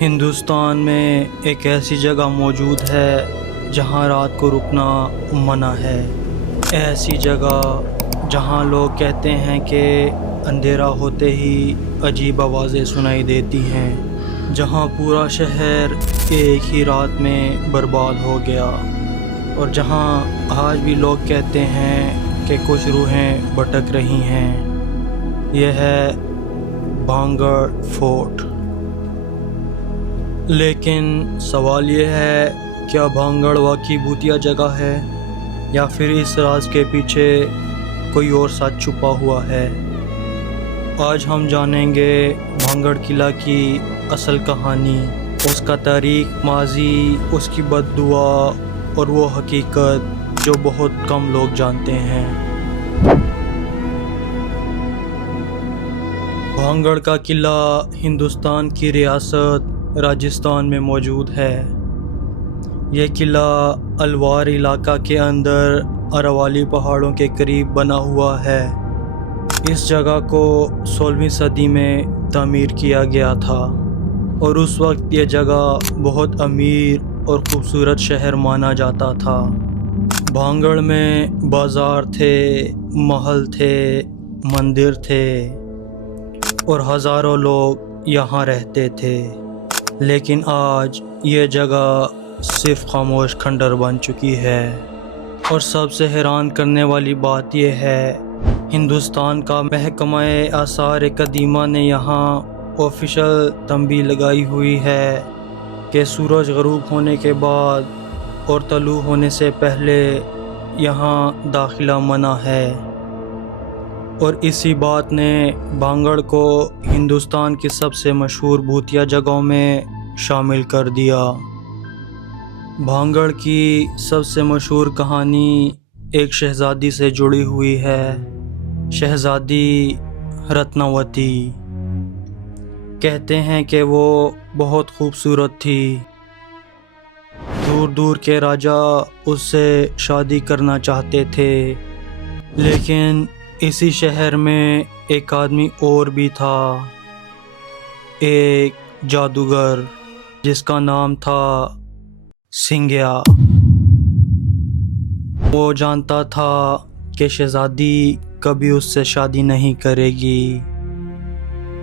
ہندوستان میں ایک ایسی جگہ موجود ہے جہاں رات کو رکنا منع ہے۔ ایسی جگہ جہاں لوگ کہتے ہیں کہ اندھیرا ہوتے ہی عجیب آوازیں سنائی دیتی ہیں، جہاں پورا شہر ایک ہی رات میں برباد ہو گیا، اور جہاں آج بھی لوگ کہتے ہیں کہ کچھ روحیں بھٹک رہی ہیں۔ یہ ہے بھانگڑ فورٹ۔ لیکن سوال یہ ہے، کیا بھانگڑ واقعی بھوتیا جگہ ہے، یا پھر اس راز کے پیچھے کوئی اور سچ چھپا ہوا ہے؟ آج ہم جانیں گے بھانگڑ قلعہ کی اصل کہانی، اس کا تاریخ، ماضی، اس کی بد دعا اور وہ حقیقت جو بہت کم لوگ جانتے ہیں۔ بھانگڑ کا قلعہ ہندوستان کی ریاست راجستھان میں موجود ہے۔ یہ قلعہ الوار علاقہ کے اندر اراولی پہاڑوں کے قریب بنا ہوا ہے۔ اس جگہ کو 16ویں صدی میں تعمیر کیا گیا تھا، اور اس وقت یہ جگہ بہت امیر اور خوبصورت شہر مانا جاتا تھا۔ بھانگڑ میں بازار تھے، محل تھے، مندر تھے، اور ہزاروں لوگ یہاں رہتے تھے۔ لیکن آج یہ جگہ صرف خاموش کھنڈر بن چکی ہے۔ اور سب سے حیران کرنے والی بات یہ ہے، ہندوستان کا محکمہ آثار قدیمہ نے یہاں آفیشل تنبیہ لگائی ہوئی ہے کہ سورج غروب ہونے کے بعد اور طلوع ہونے سے پہلے یہاں داخلہ منع ہے، اور اسی بات نے بھانگڑ کو ہندوستان کی سب سے مشہور بھوتیا جگہوں میں شامل کر دیا۔ بھانگڑ کی سب سے مشہور کہانی ایک شہزادی سے جڑی ہوئی ہے، شہزادی رتناوتی۔ کہتے ہیں کہ وہ بہت خوبصورت تھی، دور دور کے راجا اس سے شادی کرنا چاہتے تھے، لیکن اسی شہر میں ایک آدمی اور بھی تھا، ایک جادوگر جس کا نام تھا سنگیا۔ وہ جانتا تھا کہ شہزادی کبھی اس سے شادی نہیں کرے گی،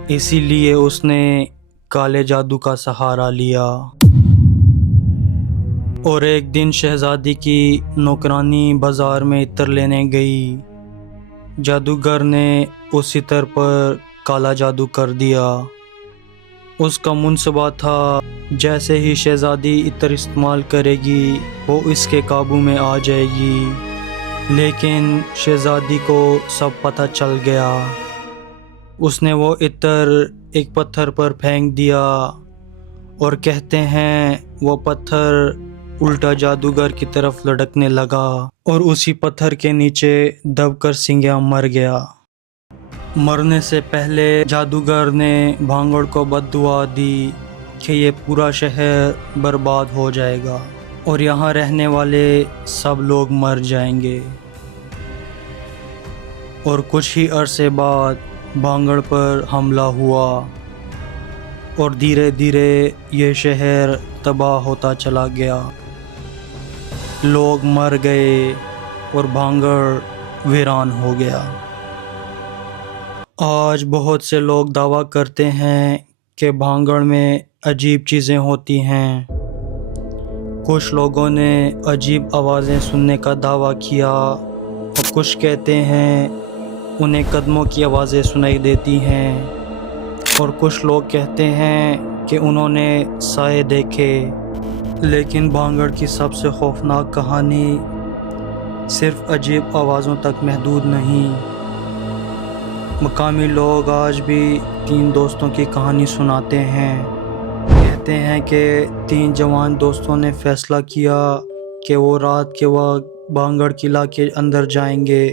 اسی لیے اس نے کالے جادو کا سہارا لیا، اور ایک دن شہزادی کی نوکرانی بازار میں عطر لینے گئی۔ جادوگر نے اس عطر پر کالا جادو کر دیا۔ اس کا منصوبہ تھا جیسے ہی شہزادی عطر استعمال کرے گی وہ اس کے قابو میں آ جائے گی، لیکن شہزادی کو سب پتہ چل گیا۔ اس نے وہ عطر ایک پتھر پر پھینک دیا، اور کہتے ہیں وہ پتھر الٹا جادوگر کی طرف لڑکنے لگا، اور اسی پتھر کے نیچے دب کر سنگیا مر گیا۔ مرنے سے پہلے جادوگر نے بھانگڑ کو بد دعا دی کہ یہ پورا شہر برباد ہو جائے گا، اور یہاں رہنے والے سب لوگ مر جائیں گے۔ اور کچھ ہی عرصے بعد بھانگڑ پر حملہ ہوا، اور دھیرے دھیرے یہ شہر تباہ ہوتا چلا گیا، لوگ مر گئے اور بھانگڑ ویران ہو گیا۔ آج بہت سے لوگ دعویٰ کرتے ہیں کہ بھانگڑ میں عجیب چیزیں ہوتی ہیں۔ کچھ لوگوں نے عجیب آوازیں سننے کا دعویٰ کیا، اور کچھ کہتے ہیں انہیں قدموں کی آوازیں سنائی دیتی ہیں، اور کچھ لوگ کہتے ہیں کہ انہوں نے سائے دیکھے۔ لیکن بھانگڑ کی سب سے خوفناک کہانی صرف عجیب آوازوں تک محدود نہیں۔ مقامی لوگ آج بھی 3 دوستوں کی کہانی سناتے ہیں۔ کہتے ہیں کہ 3 جوان دوستوں نے فیصلہ کیا کہ وہ رات کے وقت بھانگڑ قلعہ کے اندر جائیں گے۔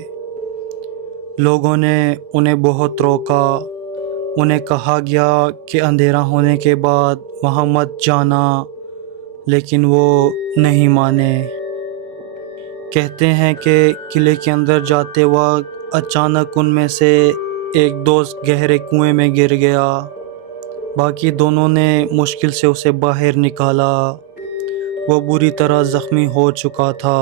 لوگوں نے انہیں بہت روکا، انہیں کہا گیا کہ اندھیرا ہونے کے بعد وہاں مت جانا، لیکن وہ نہیں مانے۔ کہتے ہیں کہ قلعے کے اندر جاتے وقت اچانک ان میں سے ایک دوست گہرے کنویں میں گر گیا۔ باقی دونوں نے مشکل سے اسے باہر نکالا۔ وہ بری طرح زخمی ہو چکا تھا۔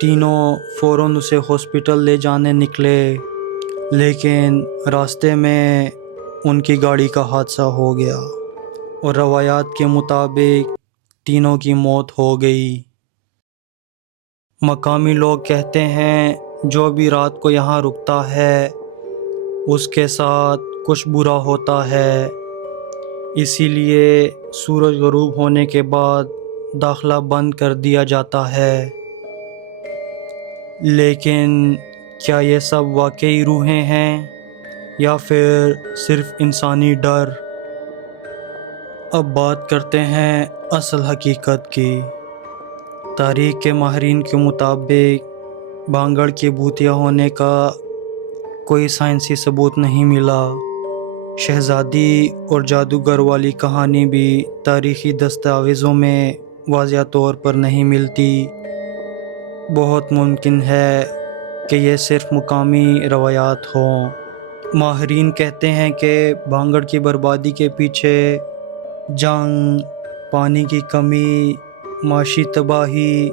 تینوں فوراً اسے ہاسپٹل لے جانے نکلے، لیکن راستے میں ان کی گاڑی کا حادثہ ہو گیا اور روایات کے مطابق تینوں کی موت ہو گئی۔ مقامی لوگ کہتے ہیں جو بھی رات کو یہاں رکتا ہے اس کے ساتھ کچھ برا ہوتا ہے، اسی لیے سورج غروب ہونے کے بعد داخلہ بند کر دیا جاتا ہے۔ لیکن کیا یہ سب واقعی روحیں ہیں یا پھر صرف انسانی ڈر؟ اب بات کرتے ہیں اصل حقیقت کی۔ تاریخ کے ماہرین کے مطابق بانگڑ کے بھوتیا ہونے کا کوئی سائنسی ثبوت نہیں ملا۔ شہزادی اور جادوگر والی کہانی بھی تاریخی دستاویزوں میں واضح طور پر نہیں ملتی۔ بہت ممکن ہے کہ یہ صرف مقامی روایات ہوں۔ ماہرین کہتے ہیں کہ بانگڑ کی بربادی کے پیچھے جنگ، پانی کی کمی، معاشی تباہی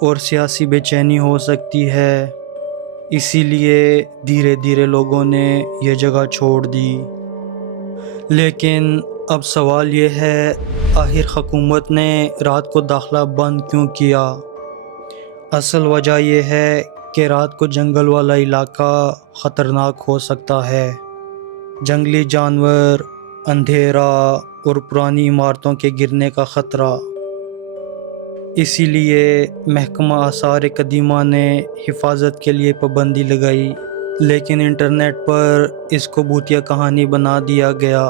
اور سیاسی بے چینی ہو سکتی ہے، اسی لیے دھیرے دھیرے لوگوں نے یہ جگہ چھوڑ دی۔ لیکن اب سوال یہ ہے، آخر حکومت نے رات کو داخلہ بند کیوں کیا؟ اصل وجہ یہ ہے کہ رات کو جنگل والا علاقہ خطرناک ہو سکتا ہے۔ جنگلی جانور، اندھیرا اور پرانی عمارتوں کے گرنے کا خطرہ۔ اسی لیے محکمہ آثار قدیمہ نے حفاظت کے لیے پابندی لگائی، لیکن انٹرنیٹ پر اس کو بھوتیا کہانی بنا دیا گیا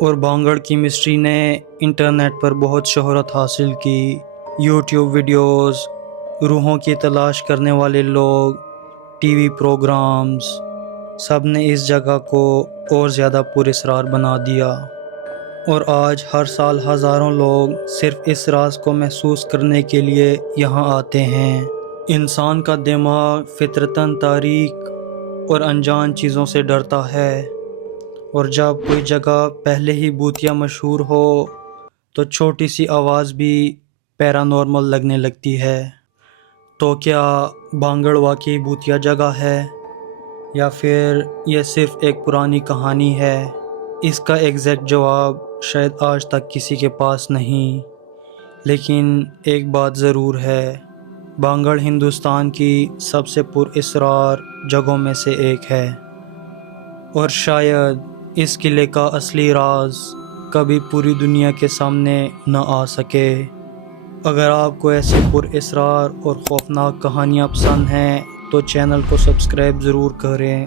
اور بانگڑ کی مسٹری نے انٹرنیٹ پر بہت شہرت حاصل کی۔ یوٹیوب ویڈیوز، روحوں کی تلاش کرنے والے لوگ، ٹی وی پروگرامز، سب نے اس جگہ کو اور زیادہ پراسرار بنا دیا، اور آج ہر سال ہزاروں لوگ صرف اس راز کو محسوس کرنے کے لیے یہاں آتے ہیں۔ انسان کا دماغ فطرتاً تاریک اور انجان چیزوں سے ڈرتا ہے، اور جب کوئی جگہ پہلے ہی بھوتیا مشہور ہو تو چھوٹی سی آواز بھی پیرانورمل لگنے لگتی ہے۔ تو کیا بانگڑ واقعی بھوتیا جگہ ہے یا پھر یہ صرف ایک پرانی کہانی ہے؟ اس کا ایگزیکٹ جواب شاید آج تک کسی کے پاس نہیں، لیکن ایک بات ضرور ہے، بانگڑ ہندوستان کی سب سے پراسرار جگہوں میں سے ایک ہے، اور شاید اس قلعے کا اصلی راز کبھی پوری دنیا کے سامنے نہ آ سکے۔ اگر آپ کو ایسی پراسرار اور خوفناک کہانیاں پسند ہیں تو چینل کو سبسکرائب ضرور کریں،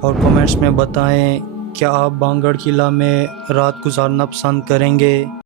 اور کمنٹس میں بتائیں کیا آپ بانگڑ قلعہ میں رات گزارنا پسند کریں گے۔